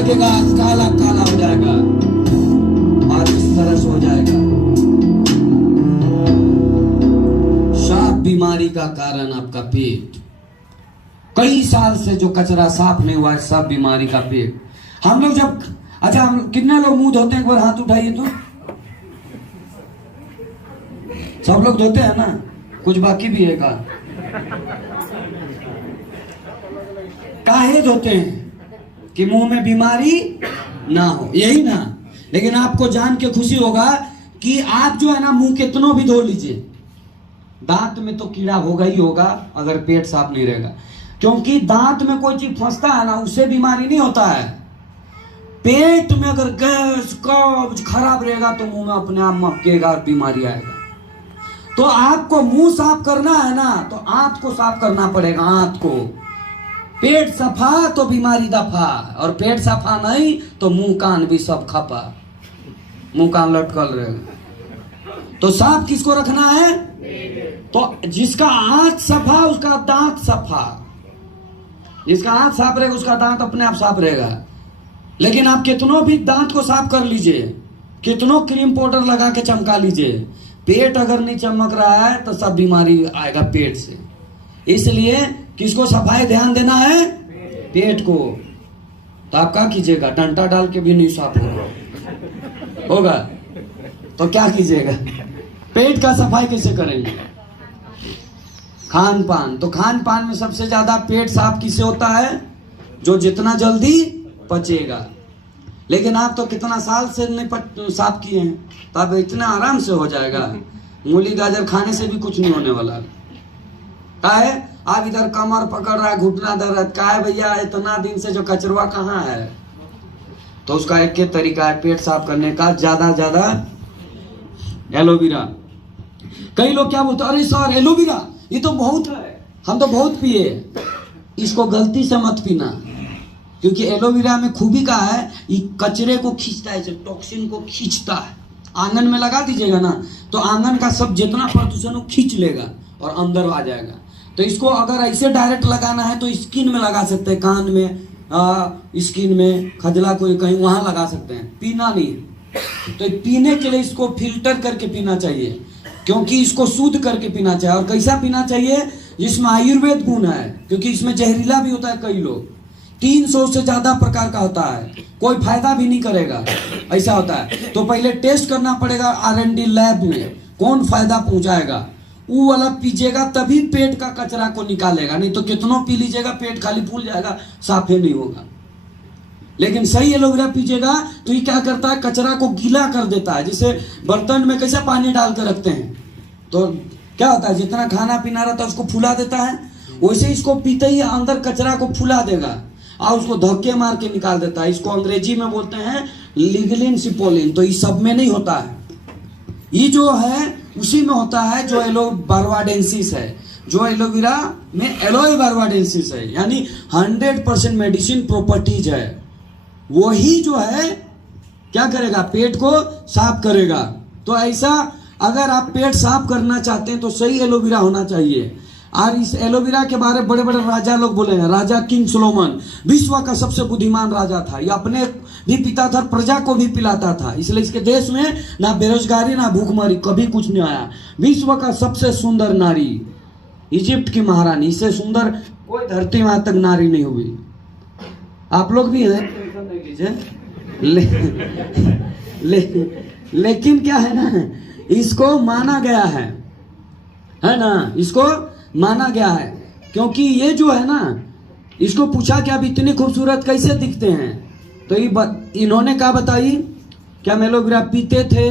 लगेगा, काला काला हो जाएगा और इस तरह से हो जाएगा। साफ बीमारी का कारण आपका पेट। कई साल से जो कचरा साफ नहीं हुआ है, सब बीमारी का पेट। हम लोग जब, अच्छा हम कितने लोग मुंह धोते हैं? एक बार हाथ उठाइए तो। सब लोग धोते हैं ना? कुछ बाकी भी है का? काहे धोते हैं? कि मुंह में बीमारी ना हो, यही ना। लेकिन आपको जान के खुशी होगा कि आप जो है ना, मुंह कितनों भी धो लीजिए, दांत में तो कीड़ा होगा ही होगा अगर पेट साफ नहीं रहेगा। क्योंकि दांत में कोई चीज फंसता है ना, उससे बीमारी नहीं होता है। पेट में अगर गैस कब्ज खराब रहेगा तो मुंह में अपने आप महकेगा और बीमारी आएगा। तो आपको मुंह साफ करना है ना, तो आंत को साफ करना पड़ेगा, आंत को। पेट सफा तो बीमारी दफा, और पेट सफा नहीं तो मुंह कान भी सब खपा, मुंह कान लटकल रहेगा। तो साफ किसको रखना है? तो जिसका आंत सफा उसका दांत सफा, जिसका आंत साफ रहेगा उसका दांत अपने आप साफ रहेगा। लेकिन आप कितनों भी दांत को साफ कर लीजिए, कितनों क्रीम पाउडर लगा के चमका लीजिए, पेट अगर नहीं चमक रहा है तो सब बीमारी आएगा पेट से। इसलिए किसको सफाई ध्यान देना है? पेट को। तो आप क्या कीजिएगा? डंडा डाल के भी नहीं साफ होगा तो क्या कीजिएगा? पेट का सफाई कैसे करेंगे? खान पान। तो खान पान में सबसे ज्यादा पेट साफ किससे होता है? जो जितना जल्दी पचेगा। लेकिन आप तो कितना साल से नहीं साफ किए हैं, तो अब इतना आराम से हो जाएगा। मूली गाजर खाने से भी कुछ नहीं होने वाला। क्या है? आप इधर कमर पकड़ रहा है, घुटना दर्द, क्या है भैया? इतना दिन से जो कचरवा कहाँ है? तो उसका एक ही तरीका है पेट साफ करने का, ज्यादा एलोवेरा। कई लोग क्या बोलते हैं, अरे सर एलोवेरा ये तो बहुत है, हम तो बहुत पिए। इसको गलती से मत पीना, क्योंकि एलोवेरा में खूबी का है, ये कचरे को खींचता है, टॉक्सिन को खींचता है। आंगन में लगा दीजिएगा ना, तो आंगन का सब जितना प्रदूषण वो खींच लेगा और अंदर आ जाएगा। तो इसको अगर ऐसे डायरेक्ट लगाना है तो स्किन में लगा सकते हैं, कान में, स्किन में, खजला कोई कहीं वहां लगा सकते हैं, पीना नहीं। तो पीने के लिए इसको फिल्टर करके पीना चाहिए, क्योंकि इसको शुद्ध करके पीना चाहिए। और कैसा पीना चाहिए? जिसमें आयुर्वेद गुण है, क्योंकि इसमें जहरीला भी होता है। कई लोग 300 से ज्यादा प्रकार का होता है, कोई फायदा भी नहीं करेगा, ऐसा होता है। तो पहले टेस्ट करना पड़ेगा R&D लैब में, कौन फायदा पहुंचाएगा, वो वाला पीजिएगा तभी पेट का कचरा को निकालेगा। नहीं तो कितनों पी लीजिएगा, पेट खाली फूल जाएगा, साफे नहीं होगा। लेकिन सही एलोवेरा पीजिएगा तो ये क्या करता है? कचरा को गीला कर देता है। जैसे बर्तन में कैसे पानी डाल कर रखते हैं, तो क्या होता है? जितना खाना पीना रहता है उसको फुला देता है, वैसे इसको पीते ही अंदर कचरा को फुला देगा और उसको धक्के मार के निकाल देता है। इसको अंग्रेजी में बोलते हैं लिग्निन सिपोलिन। तो ये सब में नहीं होता है, ये जो है उसी में होता है जो एलोबार्बाडेंसिस है, जो एलोवेरा में एलोबार्बाडेंसिस है, यानी 100% मेडिसिन प्रॉपर्टीज है। वही जो है क्या करेगा? पेट को साफ करेगा। तो ऐसा अगर आप पेट साफ करना चाहते हैं तो सही एलोवेरा होना चाहिए। और इस एलोवेरा के बारे में बड़े बड़े राजा लोग बोले हैं। राजा किंग सोलोमन विश्व का सबसे बुद्धिमान राजा था, ये अपने भी पीता था, प्रजा को भी पिलाता था। इसलिए इसके देश में ना बेरोजगारी ना भूखमरी कभी कुछ नहीं आया। विश्व का सबसे सुंदर नारी, इजिप्ट की महारानी, इससे सुंदर कोई धरती में आज तक नारी नहीं हुई। आप लोग भी हैं, लेकिन क्या है ना, इसको माना गया है ना, इसको माना गया है। क्योंकि ये जो है ना, इसको पूछा कि आप इतनी खूबसूरत कैसे दिखते हैं, तो इन्होंने क्या बताई कि हम एलोवेरा पीते थे,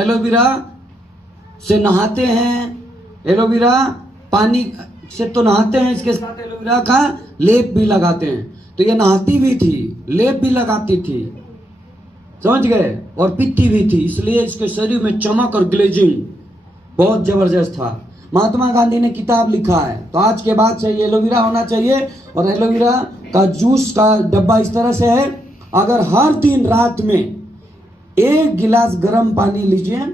एलोवेरा से नहाते हैं, एलोवेरा पानी से तो नहाते हैं, इसके साथ एलोवेरा का लेप भी लगाते हैं। तो ये नहाती भी थी, लेप भी लगाती थी, समझ गए, और पीती भी थी। इसलिए इसके शरीर में चमक और ग्लेजिंग बहुत जबरदस्त था। महात्मा गांधी ने किताब लिखा है। तो आज के बाद से एलोवेरा होना चाहिए। और एलोवेरा का जूस का डब्बा इस तरह से है, अगर हर दिन रात में 1 गिलास गर्म पानी लीजिए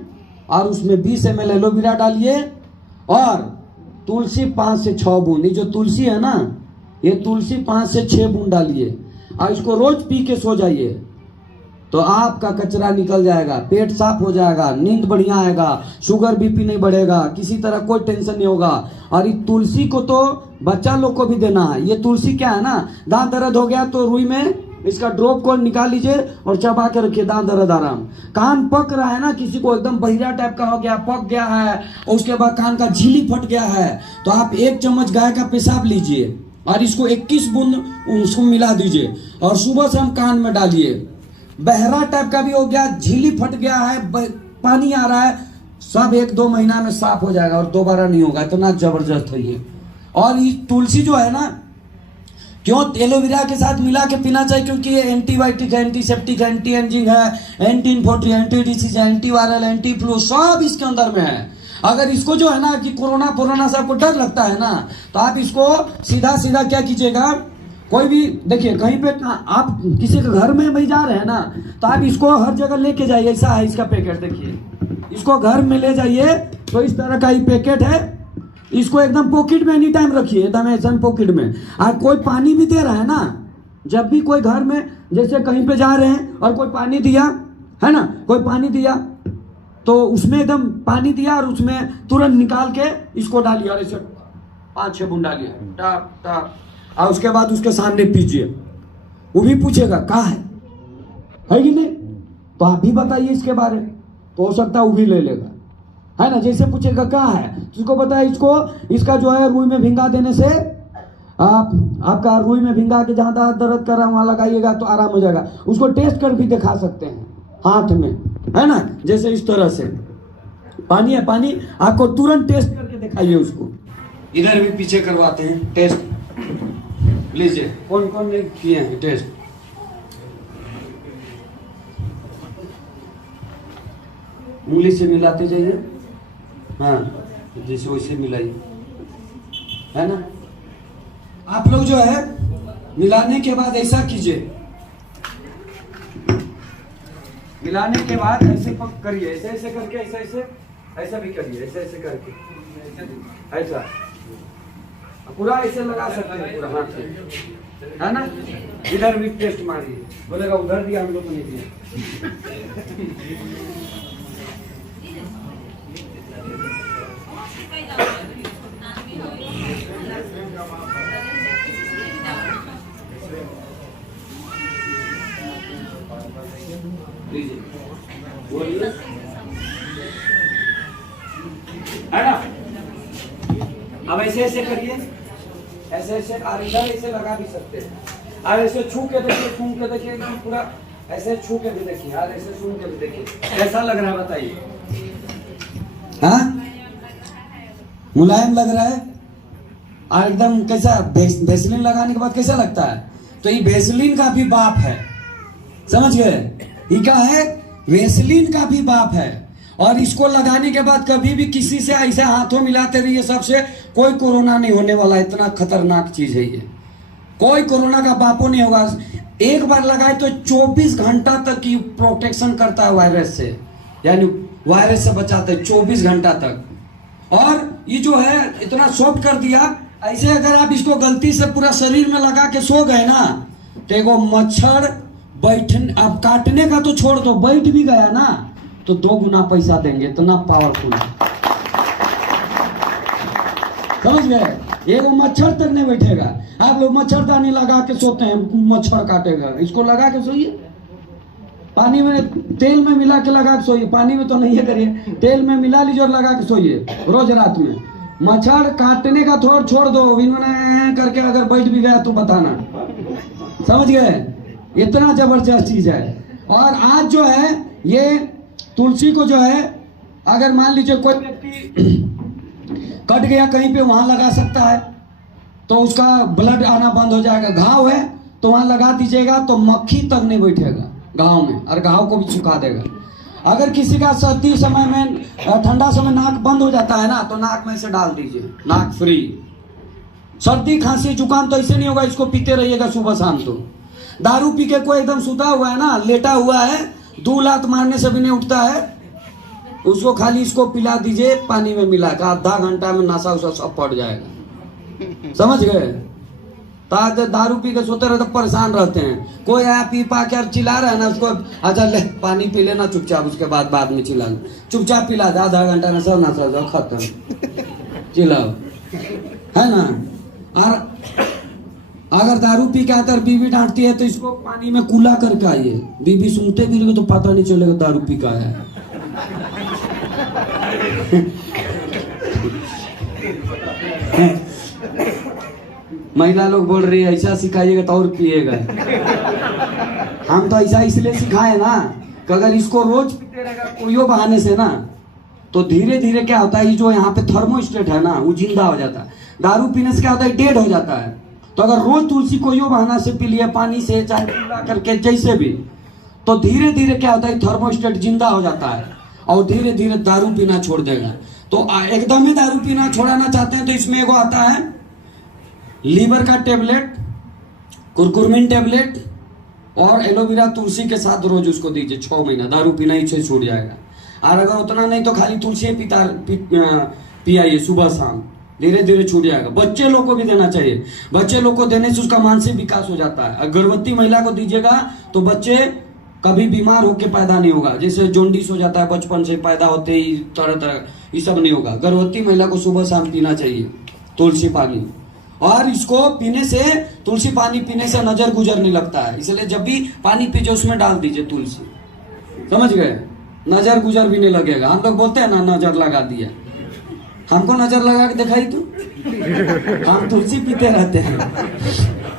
और उसमें 20 ml एलोवेरा डालिए और तुलसी 5 से 6 बूंद, ये जो तुलसी है ना, ये तुलसी 5 से 6 बूंद डालिए। और इसको रोज पी के सो जाइए, तो आपका कचरा निकल जाएगा, पेट साफ हो जाएगा, नींद बढ़िया आएगा, शुगर बीपी नहीं बढ़ेगा, किसी तरह कोई टेंशन नहीं होगा। और ये तुलसी को तो बच्चा लोग को भी देना है। ये तुलसी क्या है ना, दांत दर्द हो गया तो रुई में इसका ड्रॉप को निकाल लीजिए और चबा के रखिए, दांत दर्द आराम। कान पक रहा है ना, किसी को एकदम बहिरा टाइप का हो गया, पक गया है, और उसके बाद कान का झिल्ली फट गया है, तो आप 1 चम्मच गाय का पेशाब लीजिए और इसको 21 बूंद उसको मिला दीजिए और सुबह शाम कान में डालिए। बहरा टाइप का भी हो गया, झिल्ली फट गया है, पानी आ रहा है, सब 1-2 महीना में साफ हो जाएगा और दोबारा नहीं होगा। इतना जबरदस्त है ये। और ये तुलसी जो है ना, क्यों एलोवेरा के साथ मिला के पीना चाहिए, क्योंकि ये एंटीबायोटिक है, एंटीसेप्टिक है, एंटी एंजिंग है, anti infective, anti disease, anti viral, anti flu सब इसके अंदर में है। अगर इसको जो है ना कि कोरोना से आपको डर लगता है ना, तो आप इसको सीधा सीधा क्या कीजिएगा, कोई भी देखिए कहीं पे आप किसी के घर में भाई जा रहे हैं ना, तो आप इसको हर जगह लेके जाइए। ऐसा है इसका पैकेट, देखिए इसको घर में ले जाइए तो इस तरह का ये पैकेट है। इसको एकदम पॉकेट में एनी टाइम रखिए, एकदम ऐसा पॉकेट में। और कोई पानी भी दे रहा है ना, जब भी कोई घर में जैसे कहीं पे जा रहे हैं और कोई पानी दिया है ना, कोई पानी दिया तो उसमें एकदम पानी दिया और उसमें तुरंत निकाल के इसको डालिए और ऐसे 5-6 बूंद डालिए, टाप टाप, और उसके बाद उसके सामने पीजिए। वो भी पूछेगा कहाँ है कि नहीं, तो आप भी बताइए इसके बारे में, तो हो सकता है वो भी ले लेगा, है ना। जैसे पूछेगा कहाँ है, तो उसको बताया इसको, इसका जो है रुई में भिंगा देने से आपका रुई में भिंगा के जहाँ दर्द कर रहा है वहाँ लगाइएगा तो आराम हो जाएगा। उसको टेस्ट कर भी दिखा सकते हैं हाथ में, है ना, जैसे इस तरह से पानी है, पानी आपको तुरंत टेस्ट करके दिखाइए उसको। इधर भी पीछे करवाते हैं टेस्ट, लीजिए कौन कौन ने किए हैं टेस्ट। उंगली से मिलाते जाइए, हाँ जैसे वैसे मिलाइए, है ना। आप लोग जो है मिलाने के बाद ऐसा कीजिए, मिलाने के बाद ऐसे करिए, ऐसे ऐसे करके, ऐसे ऐसे ऐसा भी करिए, ऐसे ऐसे करके, ऐसा पूरा ऐसे लगा सकते हैं पूरा हाथ से, है ना। इधर भी टेस्ट मारिए, बोलेगा उधर दिया हम लोग को नहीं दिया। बोलिए, है ना। अब ऐसे ऐसे करिए, ऐसे ऐसे, और इधर ऐसे लगा भी सकते हैं, और ऐसे छू के देखिए, छू के देखिए एकदम पूरा, ऐसे छू के भी देखिए, और ऐसे छू के भी देखिए, कैसा लग रहा है बताइए। हाँ मुलायम लग रहा है, और एकदम कैसा, वेसलिन लगाने के बाद कैसा लगता है। तो ये वेसलिन का भी बाप है, समझ गए। ये क्या है, वेसलिन का भी बाप है। और इसको लगाने के बाद कभी भी किसी से ऐसे हाथों मिलाते रहिए, सबसे कोई कोरोना नहीं होने वाला। इतना खतरनाक चीज है ये, कोई कोरोना का बापो नहीं होगा। एक बार लगाए तो 24 घंटा तक ये प्रोटेक्शन करता है वायरस से, यानी वायरस से बचाता है 24 घंटा तक। और ये जो है इतना सॉफ्ट कर दिया, ऐसे अगर आप इसको गलती से पूरा शरीर में लगा के सो गए ना, तो एगो मच्छर बैठने, अब काटने का तो छोड़ दो, बैठ भी गया ना तो 2 गुना पैसा देंगे, इतना पावरफुल है, समझ गए। एगो मच्छर तक नहीं बैठेगा। आप लोग मच्छरदानी लगा के सोते हैं, मच्छर काटेगा, इसको लगा के सोइए, पानी में तेल में मिला के लगा के सोइए, पानी में तो नहीं है करिए, तेल में मिला लीजिए और लगा के सोइए रोज रात में। मच्छर काटने का थोड़ा छोड़ दो, इन्होंने करके अगर बैठ भी गया तो बताना, समझ गए। इतना जबरदस्त चीज है। और आज जो है ये तुलसी को जो है, अगर मान लीजिए कोई व्यक्ति कट गया कहीं पे, वहां लगा सकता है, तो उसका ब्लड आना बंद हो जाएगा। घाव है तो वहां लगा दीजिएगा, तो मक्खी तक नहीं बैठेगा घाव में, और घाव को भी सुखा देगा। अगर किसी का सर्दी समय में, ठंडा समय नाक बंद हो जाता है ना, तो नाक में से डाल दीजिए, नाक फ्री। सर्दी खांसी जुकाम तो ऐसे नहीं होगा, इसको पीते रहिएगा सुबह शाम। तो दारू पी के कोई एकदम सुता हुआ है ना, लेटा हुआ है, 2 लात मारने से भी नहीं उठता है, उसको खाली इसको पिला दीजिए पानी में मिला के, आधा घंटा में नशा उसा सब पड़ जाएगा, समझ गए। तो आज दारू पी के सोते रहते परेशान रहते हैं। कोई आया पी पा के चिल्ला रहा है ना, उसको अच्छा ले पानी पी लेना चुपचाप, उसके बाद में चिल्लाना, चुपचाप पिला दे, आधा घंटा ना सब खत्म, चिल्लाओ, है ना। और अगर दारू पी के आकर बीवी डांटती है तो इसको पानी में कूला करके आइए, बीवी सुनते भी तो पता नहीं चलेगा दारू पी का है। महिला लोग बोल रही है ऐसा सिखाइएगा तो और पिएगा। हम तो ऐसा इसलिए सिखाए ना कि अगर इसको रोज पीते रहेगा कोई बहाने से ना, तो धीरे धीरे क्या होता है, ये जो यहाँ पे थर्मोस्टेट है ना वो जिंदा हो जाता है। दारू पीने से क्या होता है, डेड हो जाता है। तो अगर रोज तुलसी कोई बहाना से पी लिया, पानी से चाहे पूरा करके जैसे भी, तो धीरे धीरे क्या होता है, थर्मोस्टेट जिंदा हो जाता है और धीरे धीरे दारू पीना छोड़ देगा। तो एकदम ही दारू पीना छोड़ाना चाहते हैं तो इसमें एगो आता है लीवर का टेबलेट, कुरकुरमिन टेबलेट और एलोवेरा तुलसी के साथ रोज उसको दीजिए 6 महीना, दारू पीना ही से छूट जाएगा। और अगर उतना नहीं तो खाली तुलसी पियाइए सुबह शाम, धीरे धीरे छूट जाएगा। बच्चे लोग को भी देना चाहिए, बच्चे लोग को देने से उसका मानसिक विकास हो जाता है। गर्भवती महिला को दीजिएगा तो बच्चे कभी बीमार होकर पैदा नहीं होगा, जैसे जोंडिस हो जाता है बचपन से, पैदा होते ही तरह तरह, ये सब नहीं होगा। गर्भवती महिला को सुबह शाम पीना चाहिए तुलसी पानी, और इसको पीने से, तुलसी पानी पीने से नजर गुजर नहीं लगता है, इसलिए जब भी पानी पीजिए उसमें डाल दीजिए तुलसी, समझ गए, नजर गुजर भी नहीं लगेगा। हम लोग बोलते हैं ना नजर लगा दिया, हमको नजर लगा के दिखाई तू, हम तुलसी पीते रहते हैं,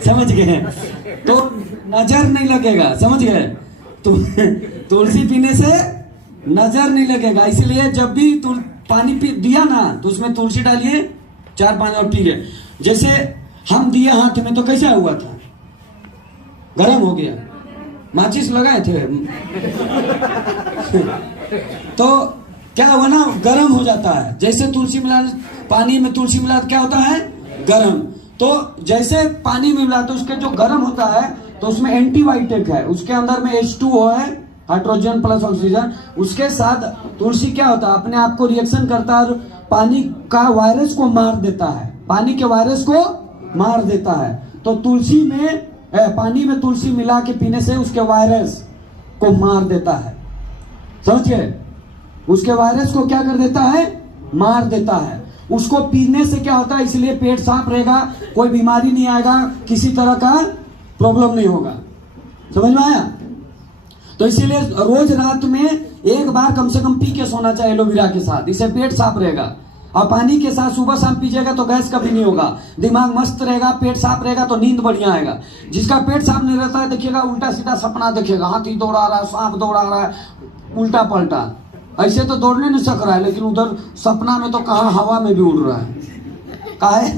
समझ गए, तो नजर नहीं लगेगा, समझ गए। तो तुलसी पीने से नजर नहीं लगेगा, इसलिए जब भी पानी पी दिया ना तो उसमें तुलसी डालिए, 4-5 और पीजिए। जैसे हम दिए हाथ में तो कैसा हुआ था, गरम हो गया, माचिस लगाए थे तो क्या हुआ ना, गरम हो जाता है। जैसे तुलसी मिला, पानी में तुलसी मिला क्या होता है, गरम। तो जैसे पानी में मिला तो उसके जो गरम होता है तो उसमें एंटीबायोटिक है, उसके अंदर में H2O है, हाइड्रोजन प्लस ऑक्सीजन, उसके साथ तुलसी क्या होता है, अपने आप को रिएक्शन करता है और पानी का वायरस को मार देता है, पानी के वायरस को मार देता है। तो तुलसी में पानी में तुलसी मिला के पीने से उसके वायरस को मार देता है, समझिए, उसके वायरस को क्या कर देता है, मार देता है। उसको पीने से क्या होता है, इसलिए पेट साफ रहेगा, कोई बीमारी नहीं आएगा, किसी तरह का प्रॉब्लम नहीं होगा, समझ में आया। तो इसीलिए रोज रात में एक बार कम से कम पी के सोना चाहिए एलोवेरा के साथ, इससे पेट साफ रहेगा। और पानी के साथ सुबह शाम पीजिएगा तो गैस कभी नहीं होगा, दिमाग मस्त रहेगा, पेट साफ रहेगा तो नींद बढ़िया आएगा। जिसका पेट साफ नहीं रहता है देखिएगा उल्टा सीधा सपना देखेगा, हाथी दौड़ा रहा है, सांप दौड़ा रहा है, उल्टा पलटा। ऐसे तो दौड़ने नहीं सक रहा है, लेकिन उधर सपना में तो कहाँ हवा में भी उड़ रहा है, काहे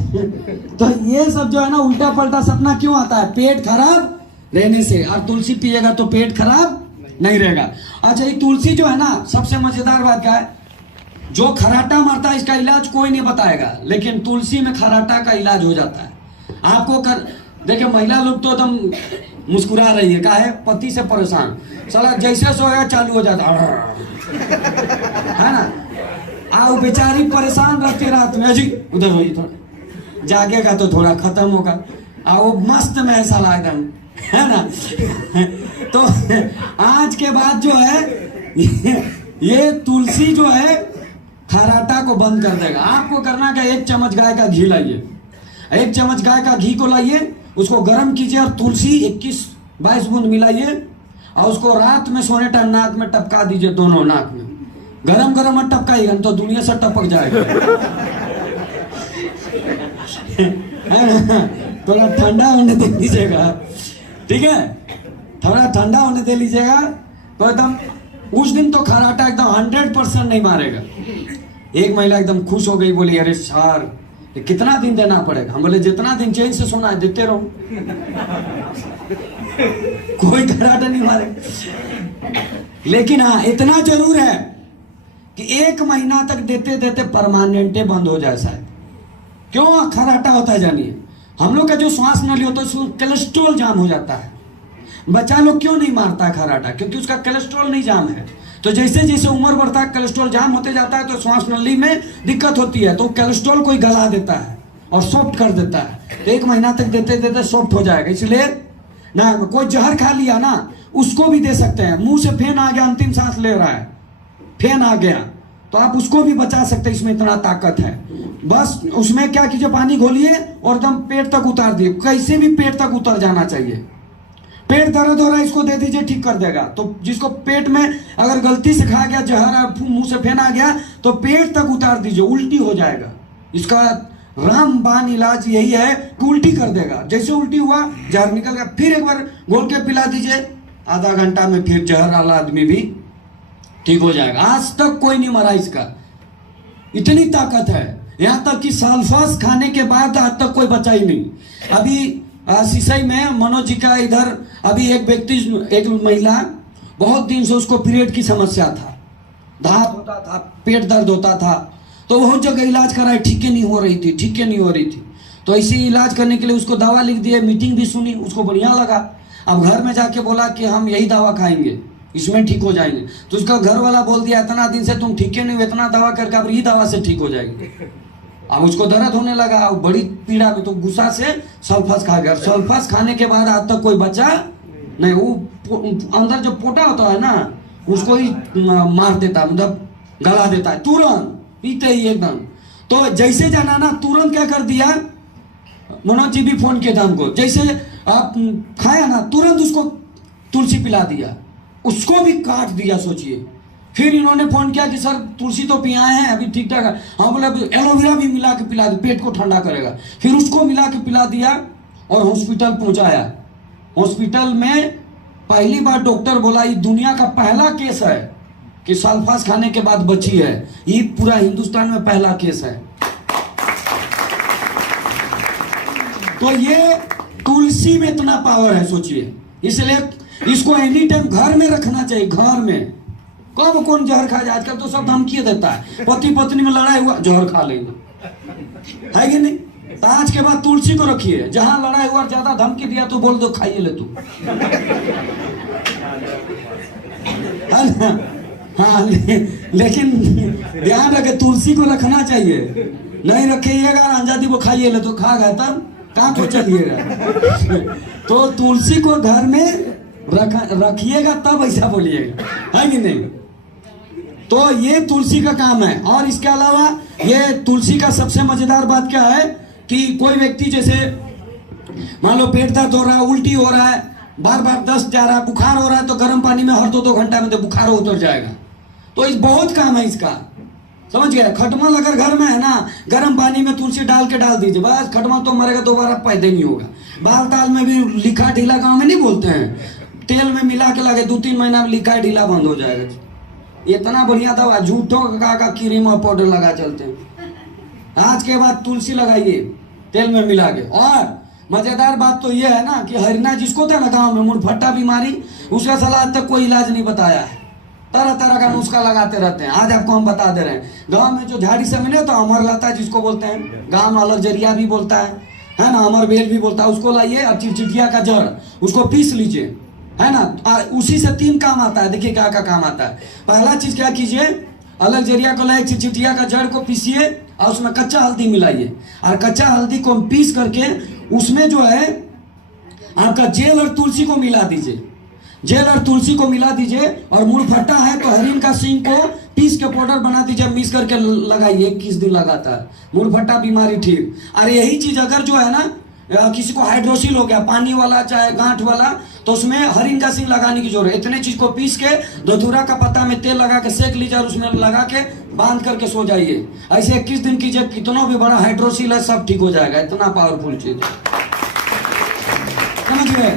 तो ये सब जो है ना उल्टा पलटा सपना क्यों आता है, पेट खराब रहने से। और तुलसी पिएगा तो पेट खराब नहीं रहेगा। अच्छा, ये तुलसी जो है ना, सबसे मजेदार बात क्या है, जो खराटा मारता है इसका इलाज कोई नहीं बताएगा, लेकिन तुलसी में खराटा का इलाज हो जाता है। आपको देखिए महिला लोग तो एकदम मुस्कुरा रही है, काहे, पति से परेशान, साला जैसे सोएगा चालू हो जाता है ना, आओ बेचारी परेशान रहती रात में, अजी उधर हो, थोड़ा जागेगा तो थोड़ा खत्म होगा, आओ मस्त में साला एकदम, है ना। तो आज के बाद जो है ये तुलसी जो है खराटा को बंद कर देगा। आपको करना क्या, 1 चम्मच गाय का घी लाइए, 1 चम्मच गाय का घी को लाइए, उसको गर्म कीजिए और तुलसी 21-22 बूंद मिलाइए और उसको रात में सोने टाइम नाक में टपका दीजिए, दोनों नाक में, गरम गरम मत टपकाइएगा तो दुनिया से टपक जाएगा। थोड़ा ठंडा होने दे लीजिएगा, ठीक है, थोड़ा ठंडा होने दे लीजिएगा तो एकदम उस दिन तो खराटा एकदम 100% नहीं मारेगा। एक महिला एकदम खुश हो गई, बोली अरे सर कितना दिन देना पड़ेगा, हम बोले जितना दिन चैन से सोना है देते रहो, कोई खराटा नहीं मारेगा। लेकिन हाँ इतना जरूर है कि 1 महीना तक देते देते परमानेंटे बंद हो जाए शायद। क्यों खराटा होता है जानिए, हम लोग का जो श्वास नली होता है उसमें कोलेस्ट्रॉल जाम हो जाता है। बच्चा लोग क्यों नहीं मारता खराटा, क्योंकि उसका कोलेस्ट्रॉल नहीं जाम है। तो जैसे जैसे उम्र बढ़ता है कोलेस्ट्रॉल जाम होते जाता है तो श्वास नली में दिक्कत होती है, तो कोलेस्ट्रॉल को गला देता है और सॉफ्ट कर देता है। तो 1 महीना तक देते देते सॉफ्ट हो जाएगा। इसलिए ना कोई जहर खा लिया ना उसको भी दे सकते हैं। मुंह से फेन आ गया, अंतिम सांस ले रहा है, फेन आ गया तो आप उसको भी बचा सकते हैं, इसमें इतना ताकत है। बस उसमें क्या कीजिए, पानी घोलिए और एकदम पेट तक उतार दिए, कैसे भी पेट तक उतर जाना चाहिए। पेट दर्द हो रहा है इसको दे दीजिए, ठीक कर देगा। तो जिसको पेट में अगर गलती से खा गया जहर, मुंह से फेन आ गया तो पेट तक उतार दीजिए, उल्टी हो जाएगा। इसका रामबाण इलाज यही है कि उल्टी कर देगा। जैसे उल्टी हुआ जहर निकल गया, फिर एक बार घोल के पिला दीजिए, आधा घंटा में फिर जहर वाला आदमी भी ठीक हो जाएगा। आज तक कोई नहीं मरा इसका, इतनी ताकत है। यहाँ तक कि सल्फास खाने के बाद आज तक कोई बचा ही नहीं। अभी सिसई में मनोज जी का इधर अभी एक व्यक्ति, एक महिला, बहुत दिन से उसको पीरियड की समस्या था, धाप होता था, पेट दर्द होता था, तो बहुत जगह इलाज कराए, ठीक नहीं हो रही थी, ठीक नहीं हो रही थी। तो ऐसे ही इलाज करने के लिए उसको दवा लिख दिए, मीटिंग भी सुनी, उसको बढ़िया लगा। अब घर में जाके बोला कि हम यही दवा खाएंगे, इसमें ठीक हो जाएंगे। तो उसका घर वाला बोल दिया इतना दिन से तुम ठीक नहीं हुए, इतना दवा करके अब ये दवा से ठीक हो जाएगी। अब उसको दर्द होने लगा, अब बड़ी पीड़ा में, तो गुस्सा से सल्फास खा गया। सल्फास खाने के बाद आज तक कोई बचा नहीं। वो अंदर जो पोटा होता है ना उसको ही मार देता, मतलब गला देता है तुरंत, पीते ही एकदम। तो जैसे जाना ना तुरंत क्या कर दिया, मनोज जी भी फोन किए थे हमको, जैसे आप खाया ना तुरंत उसको तुलसी पिला दिया, उसको भी काट दिया। सोचिए, फिर इन्होंने फोन किया कि सर तुलसी तो पियाए हैं अभी ठीक ठाक है। हाँ बोला एलोवेरा भी मिला के पिला दो, पेट को ठंडा करेगा। फिर उसको मिला के पिला दिया और हॉस्पिटल पहुंचाया। हॉस्पिटल में पहली बार डॉक्टर बोला ये दुनिया का पहला केस है कि सल्फास खाने के बाद बची है, ये पूरा हिंदुस्तान में पहला केस है। तो ये तुलसी में इतना पावर है, सोचिए। इसलिए इसको एनी टाइम घर में रखना चाहिए, घर में। कब कौन जहर खा जाए, आजकल तो सब धमकी देता है, पति पत्नी में लड़ाई हुआ जहर खा लेगा, है कि नहीं? तो आज के बाद तुलसी को रखिए, जहां लड़ाई हुआ ज्यादा धमकी दिया तो बोल दो खाइए ले तू, है ना? हाँ लेकिन ध्यान रखे तुलसी को रखना चाहिए, नहीं रखिएगा अंजादी वो खाइए ले तो खा गए तब कहाँ को चलिएगा। तो तुलसी को घर में रखिएगा तब ऐसा बोलिएगा, है कि नहीं? तो ये तुलसी का काम है। और इसके अलावा ये तुलसी का सबसे मजेदार बात क्या है कि कोई व्यक्ति जैसे मान लो पेट दर्द हो रहा है, उल्टी हो रहा है, बार बार दस्त जा रहा है, बुखार हो रहा है, तो गर्म पानी में हर 2-2 घंटा में तो बुखार उतर जाएगा। तो इस बहुत काम है इसका, समझ गए? खटमल अगर घर में है ना, गर्म पानी में तुलसी डाल के डाल दीजिए, बस खटमल तो मरेगा, दोबारा पैदा नहीं होगा। बाल ताल में भी लिखा ढीला गाँव में नहीं बोलते हैं, तेल में मिला के लगे 2-3 महीना में लिखा ढीला बंद हो जाएगा। इतना बढ़िया दवा, झूठों का क्रीम और पाउडर लगा चलते हैं। आज के बाद तुलसी लगाइए तेल में मिला के। और मजेदार बात तो यह है ना कि हरिना जिसको था ना गांव में मुड़फट्टा बीमारी, उसका सलाह आज तक कोई इलाज नहीं बताया है, तरह तरह का नुस्खा लगाते रहते हैं। आज आपको हम बता दे रहे हैं, गांव में जो झाड़ी से मिले तो अमरलता जिसको बोलते हैं, गांव में अलगजरिया भी बोलता है ना, अमर बेल भी बोलता है, उसको लाइए। और चिरचिटिया का जड़ उसको पीस लीजिए, है ना। उसी से 3 काम आता है। देखिए क्या क्या काम आता है। पहला चीज क्या कीजिए, अलगजरिया को लाइए, चिरचिटिया का जड़ को पीसिए और उसमें कच्चा हल्दी मिलाइए, और कच्चा हल्दी को पीस करके उसमें जो है आपका जेल और तुलसी को मिला दीजिए, जेल और तुलसी को मिला दीजिए। और मुड़फट्टा है तो हरिन का सींग को पीस के पाउडर बना दीजिए, मिक्स करके लगाइए, 21 दिन लगाता है, मुड़फट्टा बीमारी ठीक। और यही चीज अगर जो है ना किसी को हाइड्रोसिल हो गया, पानी वाला चाहे गांठ वाला, तो उसमें हरिन का सींग लगाने की जरूरत है। इतने चीज को पीस के धतूरा का पत्ता में तेल लगा के सेक लीजिए और उसमें लगा के बांध करके सो जाइए। ऐसे 21 दिन कीजिए, कितना भी बड़ा हाइड्रोसिल है सब ठीक हो जाएगा। इतना पावरफुल चीज, समझ गए?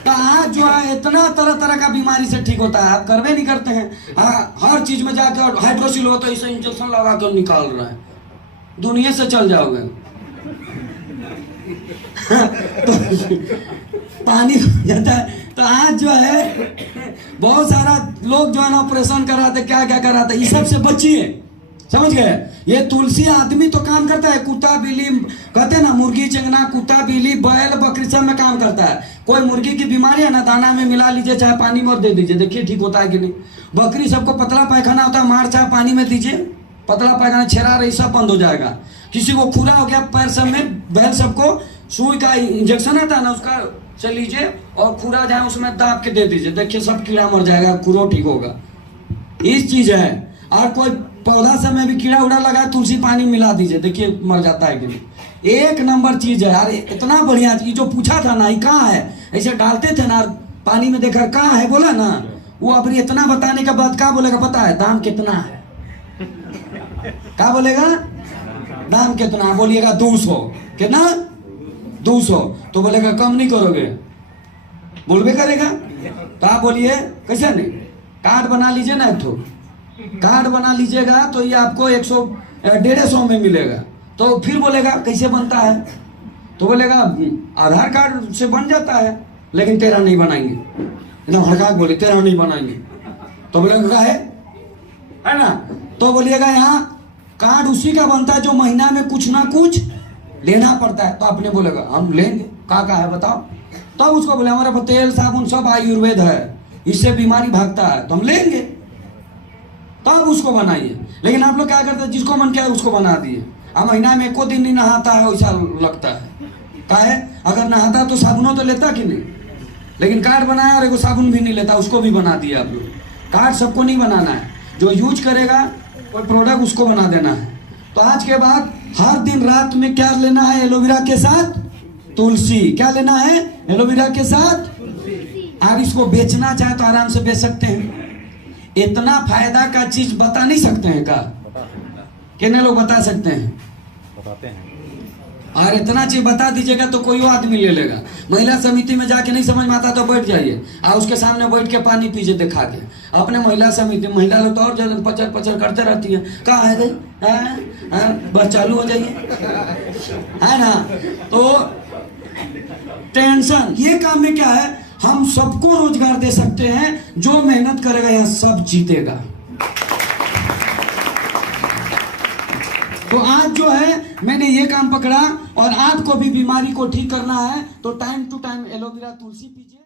तो आज जो है इतना तरह तरह का बीमारी से ठीक होता है, आप करवे नहीं करते हैं। हर चीज में जाकर हाइड्रोसिल हो तो इसे इंजेक्शन लगा कर निकाल रहा है, दुनिया से चल जाओगे। तो पानी जाता है। तो आज जो है बहुत सारा लोग जो है ना ऑपरेशन कराते, क्या क्या कराते, इस सब से बचिए, समझ गए? ये तुलसी आदमी तो काम करता है, कुत्ता बिल्ली कहते हैं ना, मुर्गी चंगना, कुत्ता बिल्ली बैल बकरी सब में काम करता है। कोई मुर्गी की बीमारी है ना, दाना में मिला लीजिए चाहे पानी में दे दीजिए, देखिए ठीक होता है कि नहीं। बकरी सबको पतला पैखाना होता है, मार चाहे पानी में दीजिए, पतला पैखाना छेड़ा रही सब बंद हो जाएगा। किसी को खुरा हो गया पैर सब में, बैल सबको सुई का इंजेक्शन आता है ना, उसका से लीजिए और खुरा जाए उसमें दाब के दे दीजिए, देखिए सब कीड़ा मर जाएगा, खुरो ठीक होगा। इस चीज है। और कोई पौधा सब में भी कीड़ा उड़ा लगा, तुलसी पानी मिला दीजिए, देखिए मर जाता है कि नहीं। एक नंबर चीज है यार, इतना बढ़िया चीज। जो पूछा था ना ये कहाँ है, ऐसे डालते थे ना पानी में, देखा कहाँ है बोला ना, वो अभी इतना बताने के बाद क्या बोलेगा पता है, दाम कितना है? क्या बोलेगा? दाम कितना? बोलिएगा 200। कितना? 200। तो बोलेगा कम नहीं करोगे? बोलबे करेगा। तो आप बोलिए कैसे नहीं, कार्ड बना लीजिए ना, एक तो कार्ड बना लीजिएगा तो ये आपको 100-150 में मिलेगा। तो फिर बोलेगा कैसे बनता है, तो बोलेगा आधार कार्ड से बन जाता है, लेकिन तेरा नहीं बनाएंगे। एकदम हड़का बोले तेरा नहीं बनाएंगे। तो बोलेगा है ना, तो बोलिएगा यहाँ कार्ड उसी का बनता है जो महीना में कुछ ना कुछ लेना पड़ता है। तो आपने बोलेगा हम लेंगे, का है बताओ। तो उसको बोले हमारे पास तेल साबुन सब आयुर्वेद है, इससे बीमारी भागता है, तो हम लेंगे। तब उसको बनाइए। लेकिन आप लोग क्या करते हैं, जिसको मन किया उसको बना दिए। अब महीना में एको दिन नहीं नहाता है, वैसा लगता है। क्या है, अगर नहाता तो साबुनों तो लेता कि नहीं, लेकिन कार्ड बनाया और एगो साबुन भी नहीं लेता, उसको भी बना दिया आप लोग। कार्ड सबको नहीं बनाना है, जो यूज करेगा कोई प्रोडक्ट उसको बना देना है। तो आज के बाद हर दिन रात में क्या लेना है, एलोवेरा के साथ तुलसी। क्या लेना है? एलोवेरा के साथ। आप इसको बेचना चाहे तो आराम से बेच सकते हैं। इतना फायदा का चीज बता नहीं सकते हैं का? कितने लोग बता सकते हैं? बताते हैं। और इतना चीज बता दीजिएगा तो कोई आदमी ले लेगा। महिला समिति में जाके नहीं समझ में आता तो बैठ जाइए और उसके सामने बैठ के पानी पीजिए दिखा के। अपने महिला समिति, महिला लोग तो और ज्यादा पचर पचर करते रहती है, कहाँ है गई, बस चालू हो जाइए, है ना। तो टेंशन, ये काम में क्या है, हम सबको रोजगार दे सकते हैं। जो मेहनत करेगा यहाँ सब जीतेगा। तो आज जो है मैंने ये काम पकड़ा, और आपको भी बीमारी को ठीक करना है तो टाइम टू टाइम एलोवेरा तुलसी पीजिए।